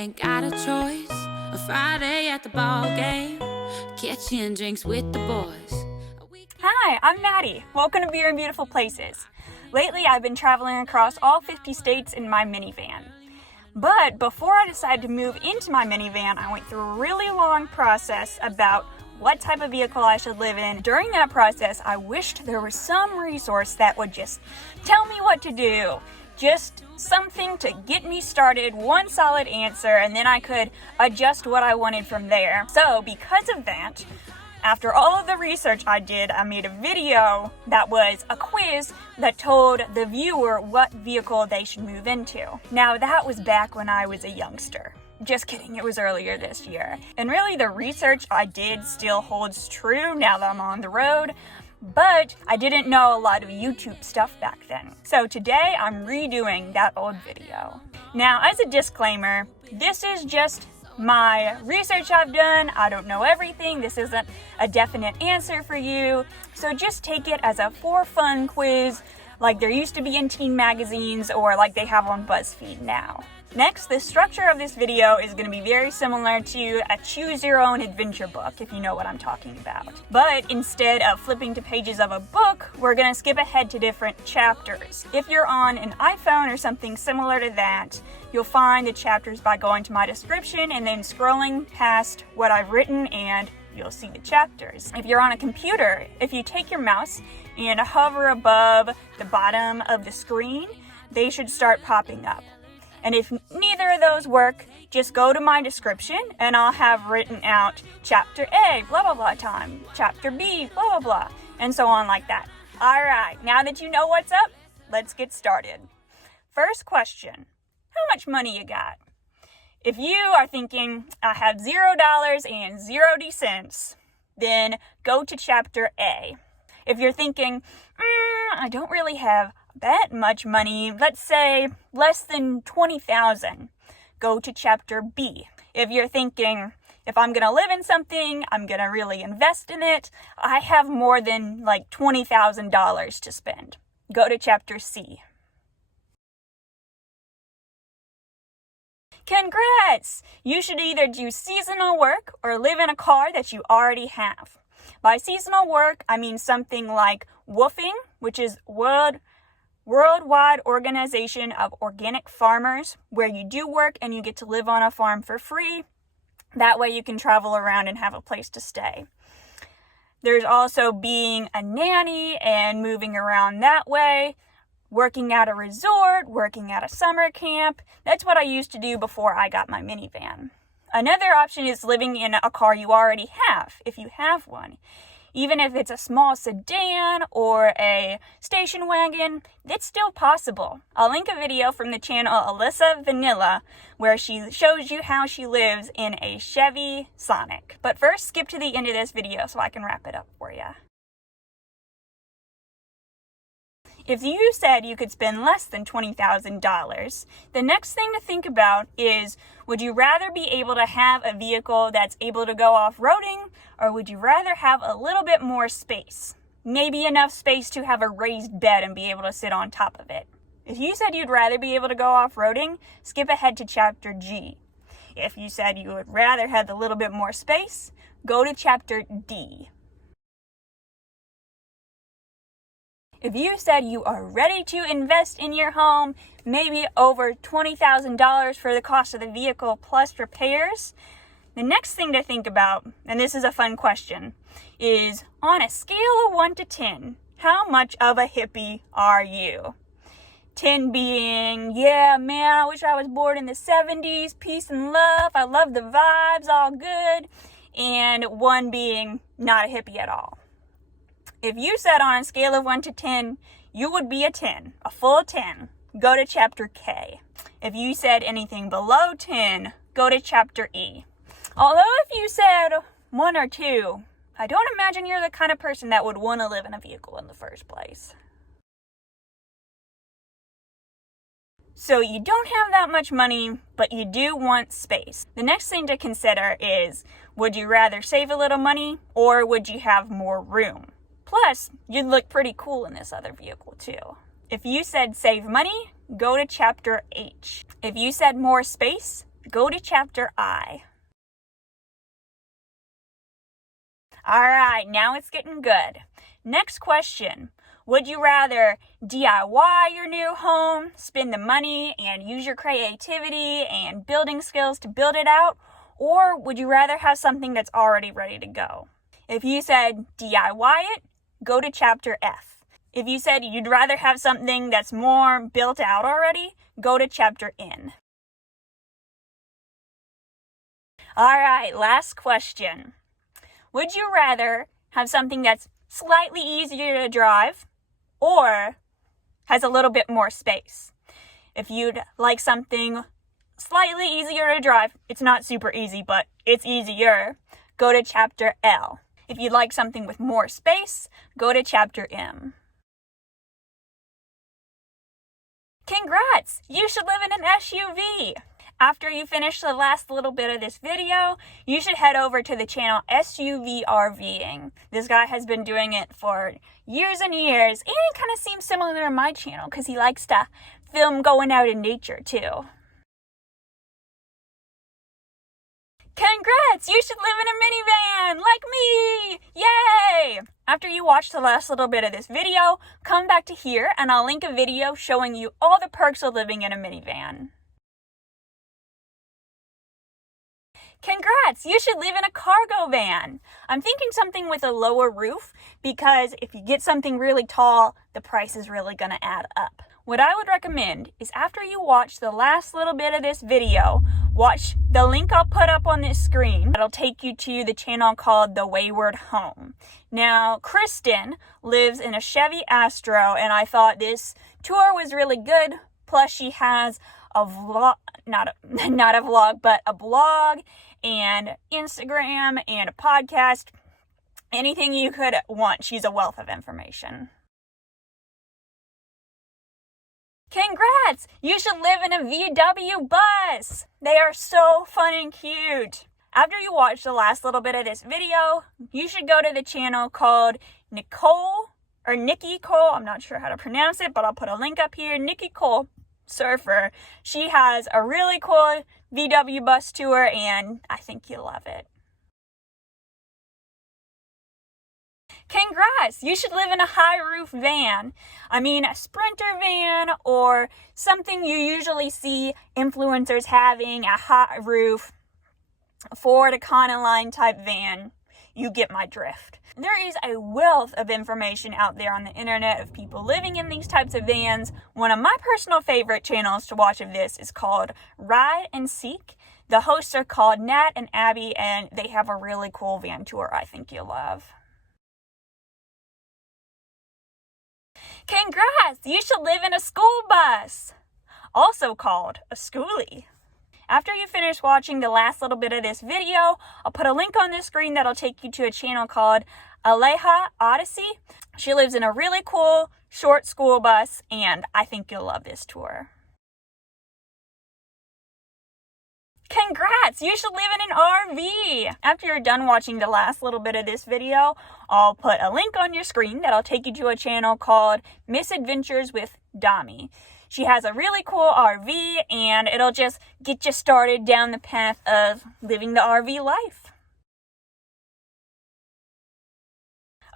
Ain't got a choice. A Friday at the ball game, catching drinks with the boys. Hi, I'm Maddie. Welcome to Beer and Beautiful Places. Lately, I've been traveling across all 50 states in my minivan. But before I decided to move into my minivan, I went through a really long process about what type of vehicle I should live in. During that process, I wished there was some resource that would just tell me what to do. Just something to get me started, one solid answer, and then I could adjust what I wanted from there. So because of that, after all of the research I did, I made a video that was a quiz that told the viewer what vehicle they should move into. Now that was back when I was a youngster. Just kidding, it was earlier this year. And really the research I did still holds true now that I'm on the road, but I didn't know a lot of YouTube stuff back then. So today I'm redoing that old video. Now as a disclaimer, this is just my research I've done. I don't know everything. This isn't a definite answer for you. So just take it as a for fun quiz like there used to be in teen magazines or like they have on BuzzFeed now. Next, the structure of this video is going to be very similar to a choose your own adventure book, if you know what I'm talking about. But instead of flipping to pages of a book, we're going to skip ahead to different chapters. If you're on an iPhone or something similar to that, you'll find the chapters by going to my description and then scrolling past what I've written and you'll see the chapters. If you're on a computer, if you take your mouse and hover above the bottom of the screen, they should start popping up. And if neither of those work, just go to my description and I'll have written out chapter A, blah, blah, blah time, chapter B, blah, blah, blah, and so on like that. All right, now that you know what's up, let's get started. First question, how much money you got? If you are thinking, I have $0 and 0 cents, then go to chapter A. If you're thinking, I don't really have that much money, let's say less than 20,000, go to chapter B. If you're thinking, if I'm going to live in something, I'm going to really invest in it, I have more than like $20,000 to spend, go to chapter C. Congrats! You should either do seasonal work or live in a car that you already have. By seasonal work, I mean something like WWOOFing, which is Worldwide Organization of Organic Farmers, where you do work and you get to live on a farm for free. That way you can travel around and have a place to stay. There's also being a nanny and moving around that way, working at a resort, working at a summer camp. That's what I used to do before I got my minivan. Another option is living in a car you already have, if you have one. Even if it's a small sedan or a station wagon, it's still possible. I'll link a video from the channel Alyssa Vanilla where she shows you how she lives in a Chevy Sonic. But first, skip to the end of this video so I can wrap it up for you. If you said you could spend less than $20,000, the next thing to think about is, would you rather be able to have a vehicle that's able to go off-roading, or would you rather have a little bit more space? Maybe enough space to have a raised bed and be able to sit on top of it. If you said you'd rather be able to go off-roading, skip ahead to chapter G. If you said you would rather have a little bit more space, go to chapter D. If you said you are ready to invest in your home, maybe over $20,000 for the cost of the vehicle plus repairs, the next thing to think about, and this is a fun question, is on a scale of 1 to 10, how much of a hippie are you? 10 being, yeah, man, I wish I was born in the 70s, peace and love, I love the vibes, all good, and 1 being not a hippie at all. If you said on a scale of 1 to 10, you would be a 10, a full 10. Go to chapter K. If you said anything below 10, go to chapter E. Although if you said 1 or 2, I don't imagine you're the kind of person that would want to live in a vehicle in the first place. So you don't have that much money, but you do want space. The next thing to consider is, would you rather save a little money or would you have more room? Plus, you'd look pretty cool in this other vehicle too. If you said save money, go to chapter H. If you said more space, Go to chapter I. Alright, now it's getting good. Next question. Would you rather DIY your new home, spend the money, and use your creativity and building skills to build it out? Or would you rather have something that's already ready to go? If you said DIY it, go to chapter F. If you said you'd rather have something that's more built out already, go to chapter N. Alright, last question. Would you rather have something that's slightly easier to drive or has a little bit more space? If you'd like something slightly easier to drive, it's not super easy, but it's easier, go to chapter L. If you'd like something with more space, go to chapter M. Congrats! You should live in an SUV! After you finish the last little bit of this video, you should head over to the channel SUV RVing. This guy has been doing it for years and years, and it kind of seems similar to my channel because he likes to film going out in nature too. Congrats! You should live in a minivan like me! Yay! After you watch the last little bit of this video, come back to here and I'll link a video showing you all the perks of living in a minivan. Congrats! You should live in a cargo van. I'm thinking something with a lower roof because if you get something really tall, the price is really going to add up. What I would recommend is after you watch the last little bit of this video, watch the link I'll put up on this screen. It'll take you to the channel called The Wayward Home. Now, Kristen lives in a Chevy Astro, and I thought this tour was really good. Plus, she has a vlog, not a vlog, but a blog and Instagram and a podcast. Anything you could want. She's a wealth of information. Congrats! You should live in a VW bus! They are so fun and cute. After you watch the last little bit of this video, you should go to the channel called Nikki Cole. I'm not sure how to pronounce it, but I'll put a link up here. Nikki Cole Surfer. She has a really cool VW bus tour, and I think you'll love it. Congrats! You should live in a high roof van. I mean, a Sprinter van or something you usually see influencers having, a high roof, Ford Econoline type van. You get my drift. There is a wealth of information out there on the internet of people living in these types of vans. One of my personal favorite channels to watch of this is called Ride and Seek. The hosts are called Nat and Abby, and they have a really cool van tour I think you'll love. Congrats! You should live in a school bus, also called a schoolie. After you finish watching the last little bit of this video, I'll put a link on the screen that'll take you to a channel called Aleha Odyssey. She lives in a really cool short school bus, and I think you'll love this tour. Congrats! You should live in an RV! After you're done watching the last little bit of this video, I'll put a link on your screen that'll take you to a channel called Misadventures with Dami. She has a really cool RV, and it'll just get you started down the path of living the RV life.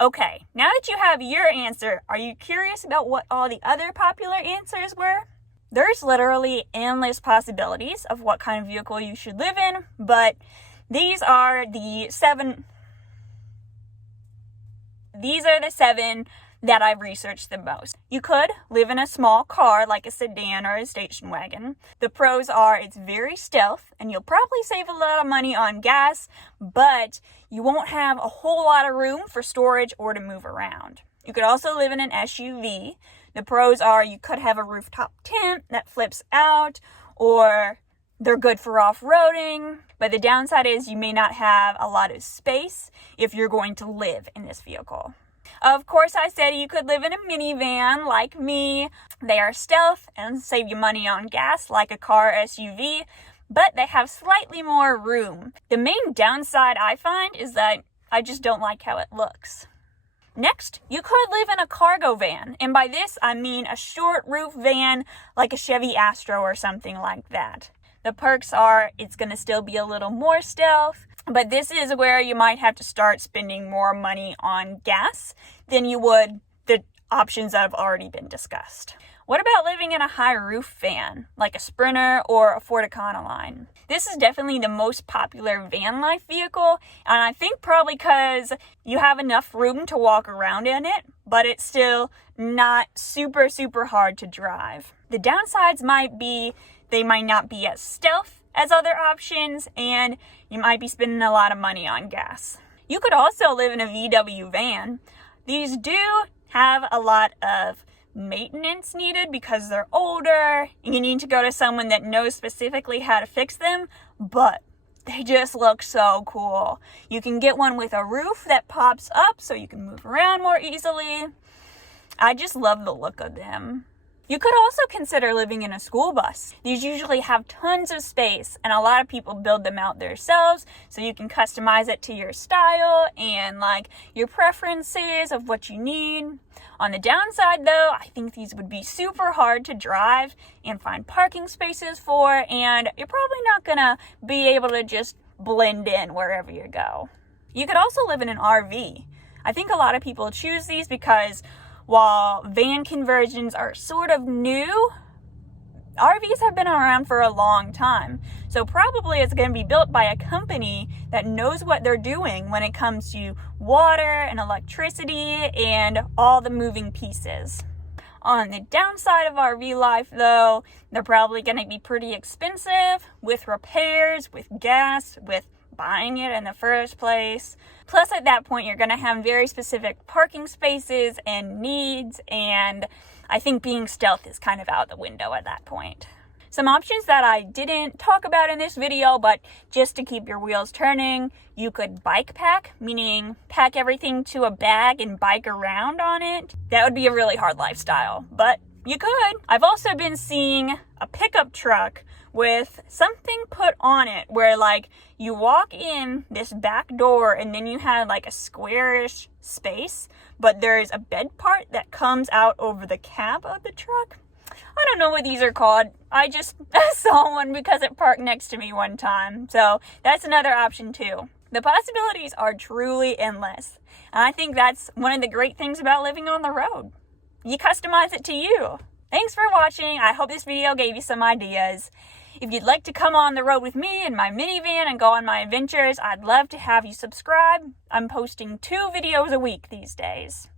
Okay, now that you have your answer, are you curious about what all the other popular answers were? There's literally endless possibilities of what kind of vehicle you should live in, but these are the seven that I've researched the most. You could live in a small car like a sedan or a station wagon. The pros are it's very stealth, and you'll probably save a lot of money on gas, but you won't have a whole lot of room for storage or to move around. You could also live in an SUV. The pros are you could have a rooftop tent that flips out, or they're good for off-roading, but the downside is you may not have a lot of space if you're going to live in this vehicle. Of course, I said you could live in a minivan like me. They are stealth and save you money on gas like a car SUV, but they have slightly more room. The main downside I find is that I just don't like how it looks. Next, you could live in a cargo van, and by this I mean a short roof van like a Chevy Astro or something like that. The perks are it's going to still be a little more stealth, but this is where you might have to start spending more money on gas than you would the options that have already been discussed. What about living in a high roof van, like a Sprinter or a Ford Econoline? This is definitely the most popular van life vehicle, and I think probably because you have enough room to walk around in it, but it's still not super, super hard to drive. The downsides might be they might not be as stealth as other options, and you might be spending a lot of money on gas. You could also live in a VW van. These do have a lot of maintenance needed because they're older and you need to go to someone that knows specifically how to fix them, but they just look so cool. You can get one with a roof that pops up so you can move around more easily. I just love the look of them. You could also consider living in a school bus. These usually have tons of space, and a lot of people build them out themselves, so you can customize it to your style and like your preferences of what you need. On the downside though, I think these would be super hard to drive and find parking spaces for, and you're probably not gonna be able to just blend in wherever you go. You could also live in an RV. I think a lot of people choose these because while van conversions are sort of new, RVs have been around for a long time. So probably it's going to be built by a company that knows what they're doing when it comes to water and electricity and all the moving pieces. On the downside of RV life though, they're probably going to be pretty expensive with repairs, with gas, with buying it in the first place. Plus at that point you're going to have very specific parking spaces and needs, and I think being stealth is kind of out the window at that point. Some options that I didn't talk about in this video, but just to keep your wheels turning, you could bike pack, meaning pack everything to a bag and bike around on it. That would be a really hard lifestyle, but you could. I've also been seeing a pickup truck with something put on it where like you walk in this back door and then you have like a squarish space, but there's a bed part that comes out over the cab of the truck. I don't know what these are called. I just saw one because it parked next to me one time. So that's another option too. The possibilities are truly endless. And I think that's one of the great things about living on the road. You customize it to you. Thanks for watching. I hope this video gave you some ideas. If you'd like to come on the road with me in my minivan and go on my adventures, I'd love to have you subscribe. I'm posting 2 videos a week these days.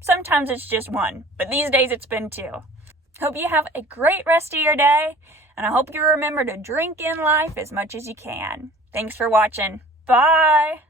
Sometimes it's just 1, but these days it's been 2. Hope you have a great rest of your day, and I hope you remember to drink in life as much as you can. Thanks for watching. Bye!